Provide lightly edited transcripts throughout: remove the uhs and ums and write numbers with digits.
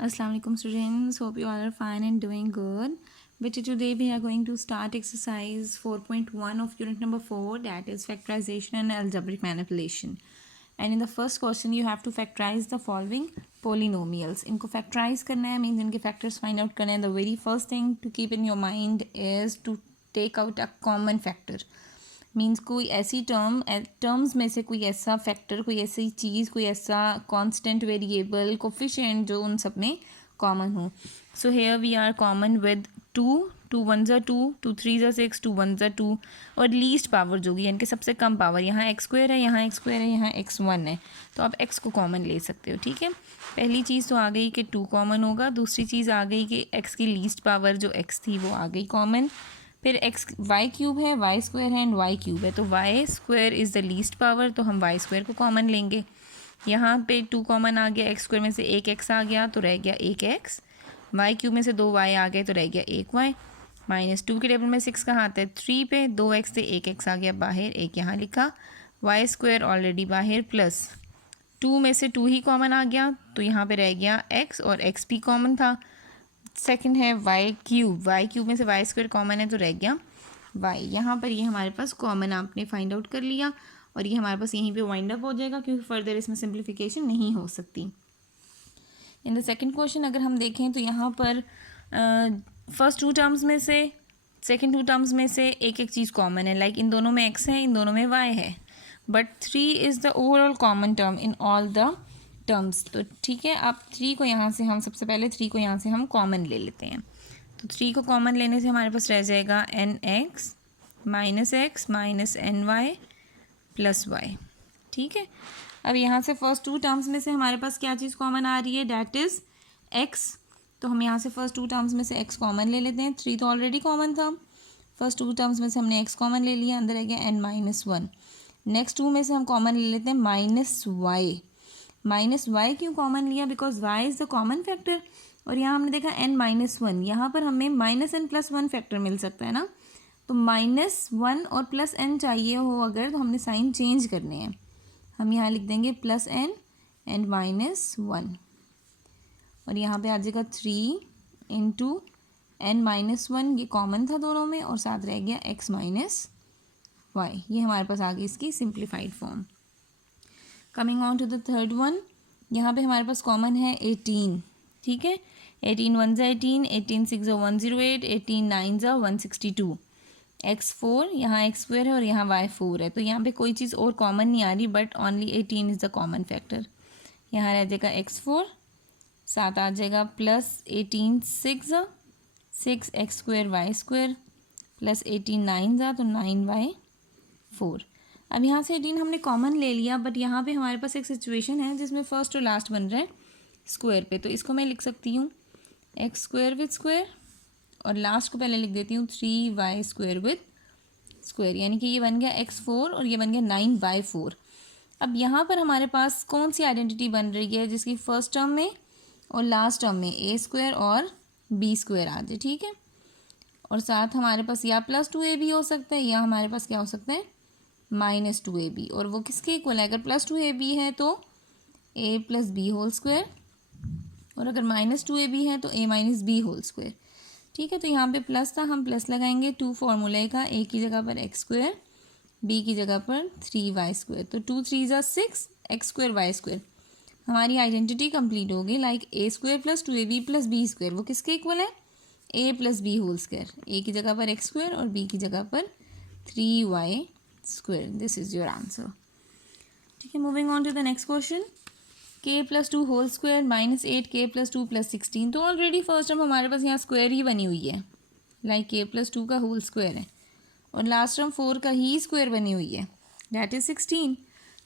Assalamu alaikum students, hope you all are fine and doing good. But today we are going to start exercise 4.1 of unit number 4, that is factorization and algebraic manipulation. And in the first question you have to factorize the following polynomials. इनको factorize करना है, means इनके factors find out करना है. The very first thing to keep in your mind is to take out a common factor. Means कोई ऐसी terms में से कोई ऐसा फैक्टर, कोई ऐसी चीज़, कोई ऐसा कांस्टेंट वेरिएबल कोफिशिएंट जो उन सब में कॉमन हो. So here we are common with 2 1 2 3 6 2 1 2 और लीस्ट पावर जो भी यानी कि सबसे कम पावर. यहाँ एक्स स्क्वायर है, यहाँ एक्स स्क्वायर है, यहाँ x1 है, तो आप x को कॉमन ले सकते हो. ठीक है, पहली चीज़ तो आ गई कि 2 कॉमन होगा. दूसरी चीज़ आ गई कि x की लीस्ट पावर जो x थी वो आ गई कॉमन. फिर एक्स वाई क्यूब है, वाई स्क्वायर है एंड वाई क्यूब है, तो Y square is the least power, तो हम वाई स्क्वायर को कॉमन लेंगे. यहाँ पे 2 कॉमन आ गया, एक्स स्क्वायर में से एक एक्स आ गया तो रह गया एक एक्स. वाई क्यूब में से 2 वाई आ गए तो रह गया एक वाई. -2 के टेबल में 6 कहाँ आता है? 3 पे. 2 एक्स से एक एक्स आ गया बाहर, एक यहाँ लिखा. वाई स्क्वायर ऑलरेडी बाहर, प्लस 2 में से 2 ही कॉमन आ गया तो यहाँ पे रह गया एक्स और एक्स भी कॉमन था. सेकंड है वाई क्यूब में से वाई स्क्वायर कॉमन है तो रह गया वाई. यहाँ पर ये हमारे पास कॉमन आपने फाइंड आउट कर लिया और ये हमारे पास यहीं पे वाइंड अप हो जाएगा क्योंकि फर्दर इसमें सिंप्लीफिकेशन नहीं हो सकती. इन द सेकंड क्वेश्चन अगर हम देखें तो यहाँ पर फर्स्ट 2 टर्म्स में से सेकंड 2 टर्म्स में से एक एक चीज़ कॉमन है. लाइक इन दोनों में एक्स है, इन दोनों में वाई है, but 3 is the overall common term in all the terms. तो ठीक है, अब 3 को यहाँ से हम सबसे पहले 3 को यहाँ से हम कॉमन ले लेते हैं. तो 3 को कॉमन लेने से हमारे पास रह जाएगा nx minus N Y plus Y. ठीक है, अब यहाँ से फर्स्ट 2 टर्म्स में से हमारे पास क्या चीज़ कॉमन आ रही है? That is x. तो हम यहाँ से फर्स्ट 2 टर्म्स में से x कॉमन ले लेते हैं. 3 तो ऑलरेडी कॉमन था, फर्स्ट 2 टर्म्स में से हमने x कॉमन ले लिया, अंदर रह गया n-1. नेक्स्ट 2 में से हम कॉमन ले लेते हैं -y क्यों कॉमन लिया? Because y is the common factor. और यहाँ हमने देखा n-1, यहाँ पर हमें -n+1 फैक्टर मिल सकता है ना. तो -1 और +n चाहिए हो अगर, तो हमने साइन चेंज करने हैं. हम यहाँ लिख देंगे +n एंड -1 और यहाँ पे आ जाएगा 3 इंटू n-1. ये कॉमन था दोनों में और साथ रह गया x - y. ये हमारे पास आ गई इसकी simplified form. Coming on to the third one, यहाँ पे हमारे पास कॉमन है 18. ठीक है, 18 1 18, 18 6 108, 18 9 162. x4 यहाँ एक्स स्क्वायर है और यहाँ y4 है, तो यहाँ पे कोई चीज़ और कॉमन नहीं आ रही, but only 18 is the common factor. यहाँ रह जाएगा x4, साथ आ जाएगा +18 6 X square Y square plus 18 9 तो 9y4. अब यहाँ से 18 हमने कॉमन ले लिया, बट यहाँ पे हमारे पास एक सिचुएशन है जिसमें फर्स्ट और लास्ट बन रहा है स्क्वायर पे, तो इसको मैं लिख सकती हूँ एक्स स्क्वायर विद स्क्वायर और लास्ट को पहले लिख देती हूँ 3y स्क्वायर विद स्क्वायर, यानी कि ये बन गया x4 और ये बन गया 9y4. अब यहाँ पर हमारे पास कौन सी आइडेंटिटी बन रही है जिसकी फर्स्ट टर्म में और लास्ट टर्म में a स्क्वायर और b स्क्वायर आ जाए. ठीक है, और साथ हमारे पास या +2ab हो सकता है या हमारे पास क्या हो सकता है -2ab, और वो किसके इक्वल है? अगर +2ab है तो a + b होल स्क्वायर और अगर -2ab है तो a - b होल स्क्वायर. ठीक है, तो यहाँ पे प्लस था, हम प्लस लगाएंगे 2 फॉर्मूले का. a की जगह पर एक्स स्क्वायर, b की जगह पर 3y स्क्वायर, तो 2 3 6 एक्स स्क्वायर वाई स्क्वायर. हमारी आइडेंटिटी कंप्लीट होगी. Like a square + 2ab + b square वो किसके इक्वल है? a + b whole square. a की जगह पर एक्स स्क्वायर और b की जगह पर 3y square. This is your answer. ठीक है, moving on to the next question. k + 2 whole square -8 k + 2 + 16. तो ऑलरेडी फर्स्ट टर्म हमारे पास यहाँ स्क्वायर ही बनी हुई है. लाइक k + 2 का होल स्क्वायर है और लास्ट टर्म 4 का ही स्क्वायर बनी हुई है, डैट इज़ 16.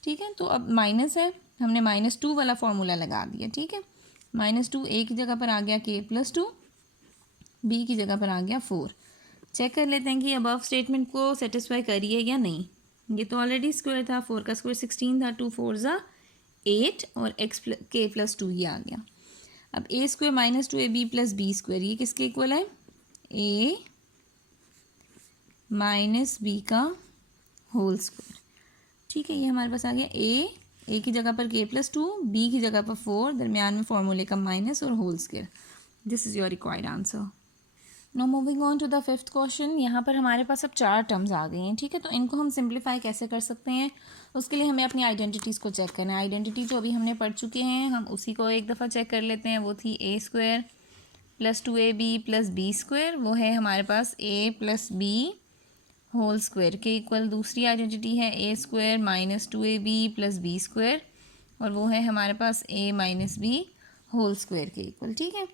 ठीक है, तो अब माइनस है, हमने -2 वाला फॉर्मूला लगा दिया. ठीक है, -2 a की जगह पर आ गया k + 2, b की जगह पर आ गया 4. चेक कर लेते हैं कि अबव स्टेटमेंट को सेटिस्फाई करिए या नहीं. ये तो ऑलरेडी स्क्वायर था, 4 का स्क्वायर 16 था, 2 4 8 और k + 2 ये आ गया. अब a square -2ab + b square ये किसके इक्वल है? a - b का होल स्क्वायर. ठीक है, ये हमारे पास आ गया a ए की जगह पर k+2, बी की जगह पर 4, दरमियान में फॉर्मूले का माइनस और whole square. This is your required answer. No moving on to the fifth question. यहाँ पर हमारे पास अब 4 टर्म्स आ गई हैं, ठीक है। तो इनको हम सिंप्लीफाई कैसे कर सकते हैं, उसके लिए हमें अपनी आइडेंटिटीज़ को चेक करना है। आइडेंटिटी जो अभी हमने पढ़ चुके हैं, हम उसी को एक दफ़ा चेक कर लेते हैं। वो थी a² + 2ab + b², वो है हमारे पास a + b होल स्क्वायर के इक्वल। दूसरी आइडेंटिटी है a² - 2ab + b², और वो है हमारे पास a - b होल स्क्वायर के इक्वल, ठीक है।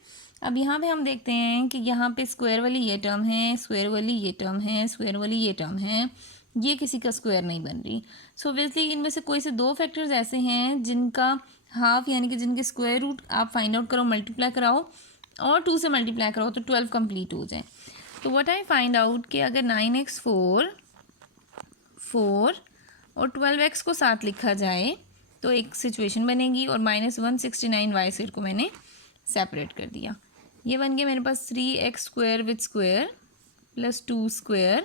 अब यहाँ पे हम देखते हैं कि यहाँ पे स्क्वायर वाली ये टर्म है, स्क्वायर वाली ये टर्म है, स्क्वायर वाली ये टर्म है, ये किसी का स्क्वायर नहीं बन रही। सो ऑब्वियसली इनमें से कोई से 2 फैक्टर्स ऐसे हैं जिनका हाफ यानी कि जिनके स्क्वायर रूट आप फाइंड आउट करो, मल्टीप्लाई कराओ और 2 से मल्टीप्लाई कराओ तो 12 कंप्लीट हो जाए। तो व्हाट आई फाइंड आउट कि अगर 9x 4 और 12x को साथ लिखा जाए तो एक सिचुएशन बनेगी, और -169y² को मैंने सेपरेट कर दिया। ये बन गया मेरे पास 3x² विद स्क्वायर + 2²।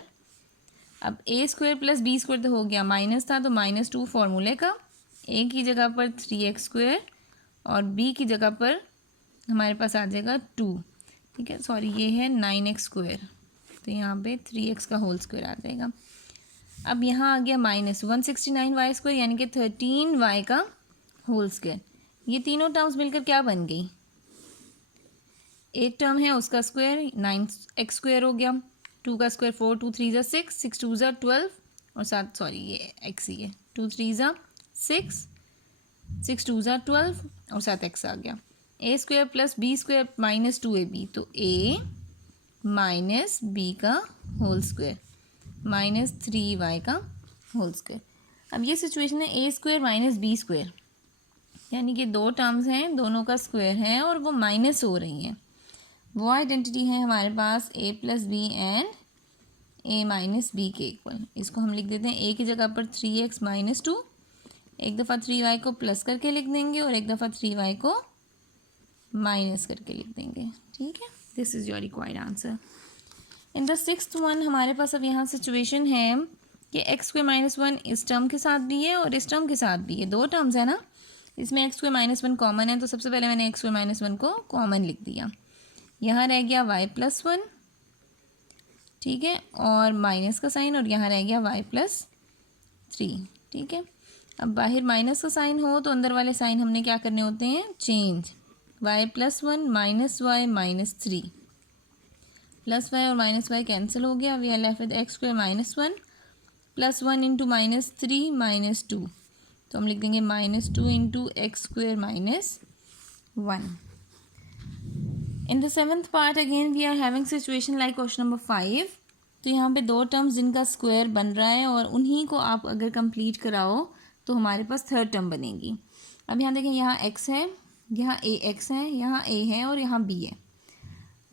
अब a² + b² तो हो गया, माइनस था तो -2 फॉर्मूले का, a की जगह पर 3x² और b की जगह पर हमारे पास आ जाएगा 2, ठीक है। सॉरी, ये है 9x², तो यहाँ पे 3x का होल स्क्वायर आ जाएगा। अब यहाँ आ गया -169y² यानी कि 13y का होल स्क्वायर। ये तीनों टर्म्स मिलकर क्या बन गई, एक टर्म है उसका स्क्वायर 9x² हो गया, 2 का स्क्वायर 4, 2 3 6, 6 2 12, और 7 सॉरी ये x ही है, 2 3 6, 6 2 12 और 7x आ गया। a² + b² -2ab, तो a - b का होल स्क्वायर -3y का होल स्क्वायर। अब ये सिचुएशन है a² - b², यानी कि 2 टर्म्स हैं, दोनों का स्क्वायर है और वो माइनस हो रही हैं। वो आइडेंटिटी है हमारे पास a + b and a - b के इक्वल। इसको हम लिख देते हैं a की जगह पर 3x - 2, एक दफ़ा 3y को प्लस करके लिख देंगे और एक दफ़ा 3y को माइनस करके लिख देंगे, ठीक है। This is your required answer. In the sixth one हमारे पास अब यहाँ सिचुएशन है कि x² - 1 इस टर्म के साथ भी है और इस टर्म के साथ भी है, 2 टर्म्स है ना, इसमें x² - 1 कॉमन है, तो सबसे पहले मैंने x² - 1 को कॉमन लिख दिया। यहाँ रह गया y + 1, ठीक है, और माइनस का साइन, और यहाँ रह गया y + 3, ठीक है। अब बाहर माइनस का साइन हो तो अंदर वाले साइन हमने क्या करने होते हैं, चेंज। y + 1 -y - 3, +y और -y कैंसिल हो गया, we are left with x² - 1 + 1 × -3 - 2, तो हम लिख देंगे -2 × x² - 1। In the seventh part again we are having situation like question number 5। तो यहाँ पे 2 टर्म्स जिनका स्क्वायर बन रहा है और उन्हीं को आप अगर कंप्लीट कराओ तो हमारे पास थर्ड टर्म बनेगी। अब यहाँ देखें, यहाँ x है, यहाँ ax है, यहाँ a है और यहाँ b है।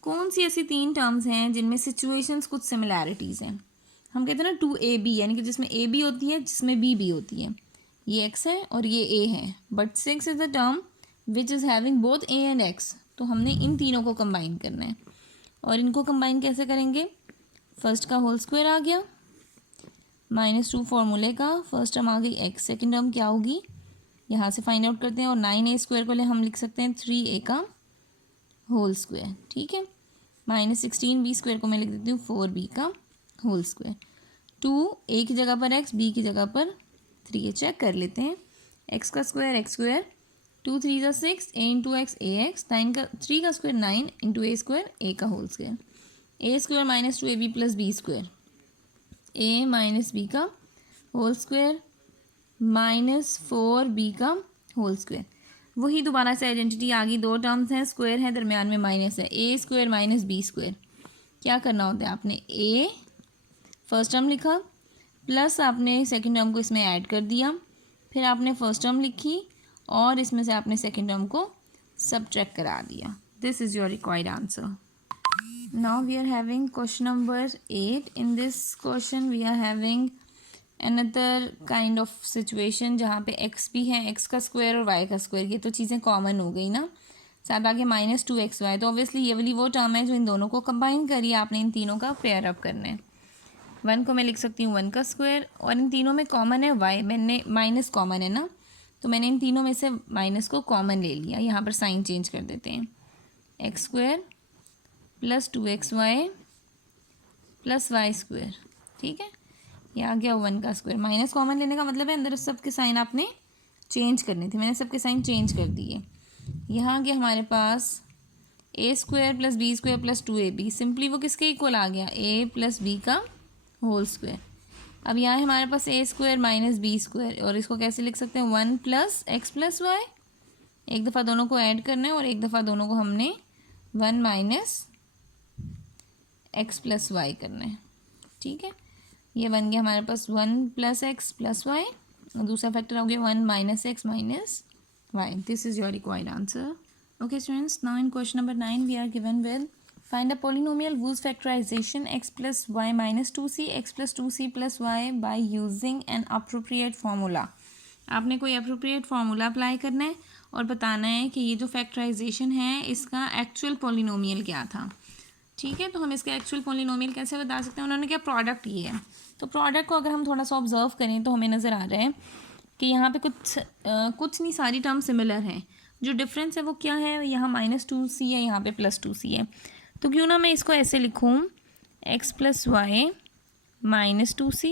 कौन सी ऐसी 3 टर्म्स हैं जिनमें सिचुएशंस कुछ सिमिलैरिटीज़ हैं। हम कहते हैं ना 2ab, यानी कि जिसमें a भी होती है जिसमें b भी होती है। ये x है और ये a है, but 6 is the term which is having both a and x। तो हमने इन तीनों को कंबाइन करना है, और इनको कंबाइन कैसे करेंगे, फर्स्ट का होल स्क्वायर आ गया, -2 फॉर्मूले का, फर्स्ट टर्म आ गई x, सेकेंड टर्म क्या होगी यहाँ से फाइंड आउट करते हैं, और 9a² को ले हम लिख सकते हैं 3a का होल स्क्वायर, ठीक है। -16b² को मैं लिख देती हूँ 4b का होल स्क्वायर। 2 a की जगह पर x, b की जगह पर 3a। चेक कर लेते हैं, x का square x², 2 3 6, a × x ax, 3 का स्क्वायर 9 × a² a का whole square, a² - 2ab + b², a - b का होल स्क्वायर -4b का होल स्क्वायर। वही दोबारा से आइडेंटिटी आ गई, 2 टर्म्स हैं, स्क्वायर है, दरमियान में माइनस है, a² - b²। क्या करना होता है, आपने a फर्स्ट टर्म लिखा प्लस आपने सेकंड टर्म को इसमें ऐड कर दिया, फिर आपने फर्स्ट टर्म लिखी और इसमें से आपने सेकंड टर्म को सबट्रैक्ट करा दिया। This is your required answer. Now we are having question number 8। In this question we are having another kind of situation जहाँ पे x भी है, x का स्क्वायर और y का स्क्वायर, ये तो चीज़ें कॉमन हो गई ना, साथ आगे -2xy। तो ऑब्वियसली ये वाली वो टर्म है जो इन दोनों को कंबाइन करिए, आपने इन तीनों का पेयर अप करना है। 1 को मैं लिख सकती हूँ 1 का स्क्वायर, और इन तीनों में कॉमन है y, मैंने माइनस कॉमन है ना, तो मैंने इन तीनों में से माइनस को कॉमन ले लिया। यहाँ पर साइन चेंज कर देते हैं, X square plus 2xy plus Y square, ठीक है। ये आ गया 1 का स्क्वायर। माइनस कॉमन लेने का मतलब है अंदर सबके साइन आपने चेंज करने थे, मैंने सबके साइन चेंज कर दिए। यहाँ आ गया हमारे पास A square plus B square plus 2ab, simply वो किसके इक्वल आ गया, ए प्लस बी का होल स्क्वायर। अब यहाँ है हमारे पास A square minus B square, और इसको कैसे लिख सकते हैं, 1 प्लस एक्स प्लस वाई। एक दफ़ा दोनों को ऐड करना है और एक दफ़ा दोनों को हमने 1 माइनस एक्स प्लस वाई करना है, ठीक है। ये बन गया हमारे पास 1 प्लस एक्स प्लस वाई, और दूसरा फैक्टर हो गया 1 minus X minus Y. This is your required answer. Okay students, now in question number 9 we are given with find a polynomial whose factorization x plus y minus 2c x plus 2c plus y by using an appropriate formula। आपने कोई appropriate formula apply करना है और बताना है कि ये जो फैक्टराइजेशन है इसका एक्चुअल पोलिनोमियल क्या था, ठीक है। तो हम इसका एक्चुअल पोलिनोमियल कैसे बता सकते हैं, उन्होंने क्या प्रोडक्ट ये है। तो प्रोडक्ट को अगर हम थोड़ा सा ऑब्जर्व करें तो हमें नज़र आ रहा है कि यहाँ पे कुछ नहीं, सारी टर्म सिमिलर हैं। जो डिफरेंस है वो क्या है, यहाँ -2c है, यहाँ पे +2c है। तो क्यों ना मैं इसको ऐसे लिखूँ, x plus Y -2c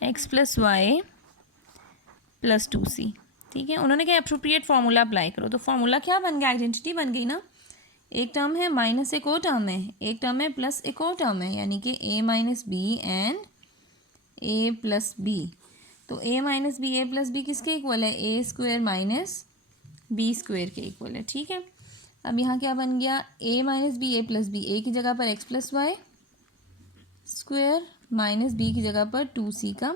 x plus Y plus 2c, ठीक है। उन्होंने क्या अप्रोप्रिएट फार्मूला अप्लाई करो, तो फार्मूला क्या बन गया, आइडेंटिटी बन गई ना। एक टर्म है माइनस एक और टर्म है, एक टर्म है प्लस एक और टर्म है, यानी कि a minus B and a plus B. तो a minus B A plus B किसके इक्वल है, A square minus B square के इक्वल है, ठीक है। अब यहाँ क्या बन गया, a minus B A plus B, A की जगह पर x plus Y square minus B की जगह पर 2c का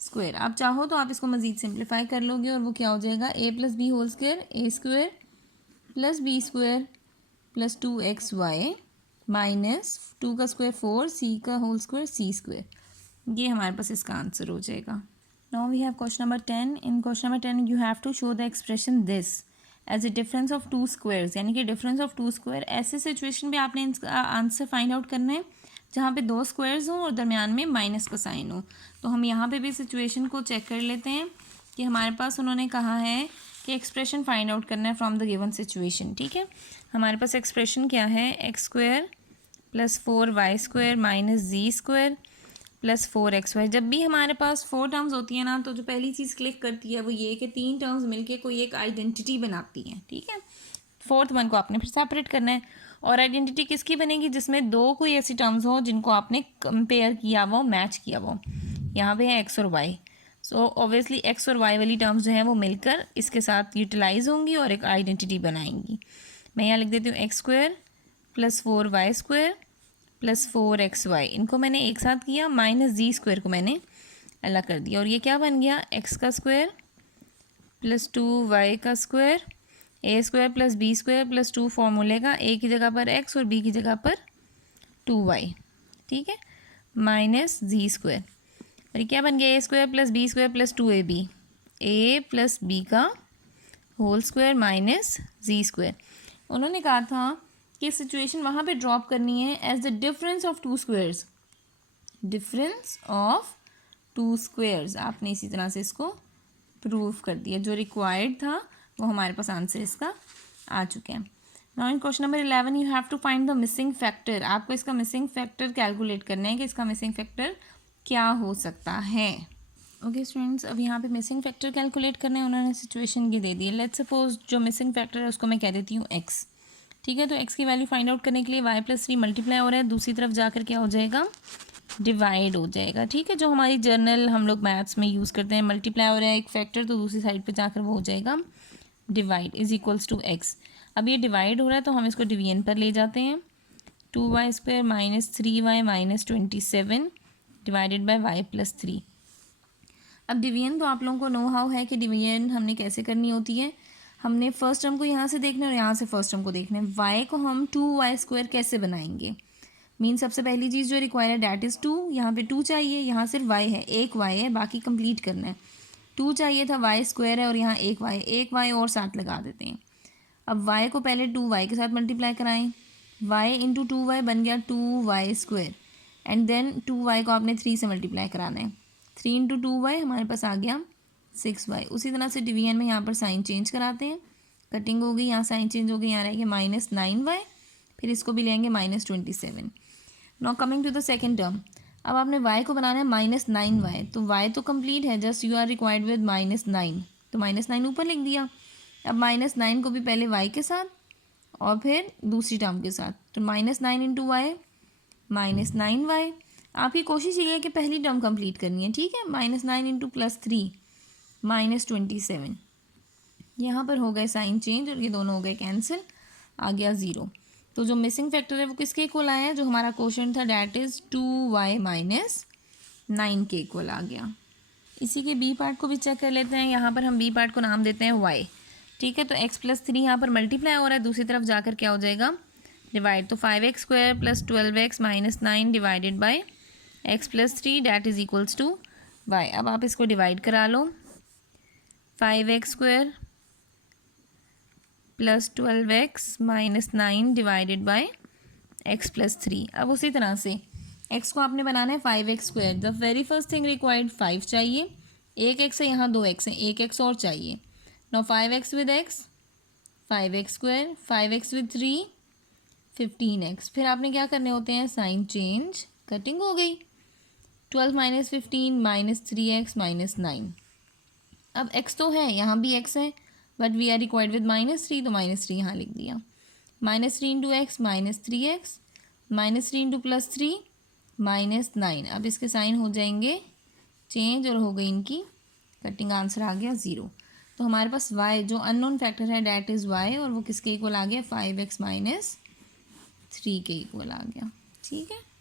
स्क्वायर। आप चाहो तो आप इसको मज़ीद सिंप्लीफाई कर लोगे और वो क्या हो जाएगा, a plus B whole square A square plus B square plus 2xy minus 2 का स्क्वायर 4c का होल स्क्वायर c स्क्वायर। ये हमारे पास इसका आंसर हो जाएगा। Now we have question number 10. In question number 10 you have to show the expression this as a difference of two squares, यानी कि difference of two square। ऐसे situation पे आपने इसका आंसर फाइंड आउट करना है जहाँ पे दो स्क्वायर्स हों और दरमियान में माइनस का साइन हो। तो हम यहाँ पे भी सिचुएशन को चेक कर लेते हैं कि हमारे पास उन्होंने कहा है कि एक्सप्रेशन फाइंड आउट करना है फ्रॉम द गिवन सिचुएशन, ठीक है। हमारे पास एक्सप्रेशन क्या है, X square plus 4y square minus G square plus 4xy। जब भी हमारे पास 4 टर्म्स होती है ना, तो जो पहली चीज़ क्लिक करती है वो ये कि 3 टर्म्स मिलके कोई एक आइडेंटिटी बनाती हैं, ठीक है। 4th वन को आपने फिर सेपरेट करना है, और आइडेंटिटी किसकी बनेगी, जिसमें दो कोई ऐसी टर्म्स हो जिनको आपने कंपेयर किया वो, मैच किया वो। यहाँ पे है एक्स और वाई, सो ऑब्वियसली एक्स और वाई वाली टर्म्स जो हैं वो मिलकर इसके साथ यूटिलाइज होंगी और एक आइडेंटिटी बनाएंगी। मैं यहाँ लिख देती हूँ x square plus 4y square plus 4xy, इनको मैंने एक साथ किया, माइनस जी स्क्वायर को मैंने अलग कर दिया, और ये क्या बन गया, एक्स का स्क्वायर प्लस 2y का square A square plus B square plus 2 फॉर्मूले का, ए की जगह पर x और b की जगह पर 2y, ठीक है, माइनस जी स्क्वायर। और ये क्या बन गया, A square plus B square plus 2ab, A plus B का whole square minus G square. उन्होंने कहा था कि सिचुएशन वहाँ पे ड्रॉप करनी है as the difference of two squares, difference of two squares. आपने इसी तरह से इसको प्रूव कर दिया, जो रिक्वायर्ड था वो हमारे पास आंसर इसका आ चुके हैं। Now in question number 11 you have to find the missing factor. आपको इसका मिसिंग फैक्टर कैलकुलेट करना है कि इसका मिसिंग फैक्टर क्या हो सकता है। ओके स्टूडेंट्स, अब यहाँ पे मिसिंग फैक्टर कैलकुलेट करना है, उन्होंने सिचुएशन ये दे दी है। लेट्स सपोज जो मिसिंग फैक्टर है उसको मैं कह देती हूँ एक्स, ठीक है। तो x की वैल्यू फाइंड आउट करने के लिए y प्लस 3 मल्टीप्लाई हो रहा है, दूसरी तरफ जाकर क्या हो जाएगा, डिवाइड हो जाएगा, ठीक है। जो हमारी जर्नल हम लोग मैथ्स में यूज़ करते हैं, मल्टीप्लाई हो रहा है एक फैक्टर तो दूसरी साइड पे जाकर वो हो जाएगा divide, is equals to x। अब ये डिवाइड हो रहा है तो हम इसको डिवीजन पर ले जाते हैं, 2y square minus 3y minus 27 divided by y plus 3। अब डिवीजन तो आप लोगों को नो हाउ है कि डिवीजन हमने कैसे करनी होती है। हमने फर्स्ट टर्म को यहाँ से देखना है और यहाँ से फर्स्ट टर्म को देखना है। y को हम 2y स्क्वायर कैसे बनाएंगे, मीन सबसे पहली चीज़ जो रिक्वायर है डैट इज़ 2। यहाँ पे 2 चाहिए, यहाँ सिर्फ y है, एक y है, बाकी कंप्लीट करना है। 2 चाहिए था, y स्क्वायर है और यहाँ एक y और साथ लगा देते हैं। अब y को पहले 2y के साथ मल्टीप्लाई कराएं, y इंटू 2y बन गया 2y square, and then 2y को आपने 3 से मल्टीप्लाई कराना है। 3 इंटू 2y हमारे पास आ गया 6y। उसी तरह से डिवीजन में यहाँ पर साइन चेंज कराते हैं, कटिंग हो गई, यहाँ साइन चेंज हो गई, यहाँ रहेगा -9y, फिर इसको भी लेंगे -27। Now coming to the second term, अब आपने y को बनाना है -9y, तो y तो कंप्लीट है, just you are required with -9, तो -9 ऊपर लिख दिया। अब -9 को भी पहले y के साथ और फिर दूसरी टर्म के साथ, तो -9 इंटू वाई -9y। आपकी कोशिश ये है कि पहली टर्म कंप्लीट करनी है, ठीक है। -9 इंटू +3 -27। यहाँ पर हो गए साइन चेंज और ये दोनों हो गए कैंसिल, आ गया 0। तो जो मिसिंग फैक्टर है वो किसके इक्वल आया है, जो हमारा क्वेश्चन था, डैट इज़ 2y - 9 के इक्वल आ गया। इसी के बी पार्ट को भी चेक कर लेते हैं। यहाँ पर हम बी पार्ट को नाम देते हैं y, ठीक है। तो x+3 यहाँ पर मल्टीप्लाई हो रहा है, दूसरी तरफ जाकर क्या हो जाएगा, डिवाइड। तो 5x² + 12x - 9 divided by x+3 that is equals to y। अब आप इसको डिवाइड करा लो, 5x² + 12x - 9 divided by x+3। अब उसी तरह से x को आपने बनाना है 5x²। The very first thing required 5 चाहिए, एक x है, यहाँ 2x है, एक x और चाहिए। Now 5x with x 5x², 5x with 3 15x। फिर आपने क्या करने होते हैं, साइन चेंज, कटिंग हो गई। 12 - 15 -3x -9। अब x तो है, यहाँ भी x है, but we are required with -3, तो -3 यहाँ लिख दिया। -3 इंटू x -3x, -3 इंटू +3 -9। अब इसके साइन हो जाएंगे चेंज और हो गई इनकी कटिंग, आंसर आ गया 0। तो हमारे पास y जो अननोन फैक्टर है डैट इज़ y, और वो किसके इक्वल आ गया, 5x - 3 के इक्वल आ गया, ठीक है।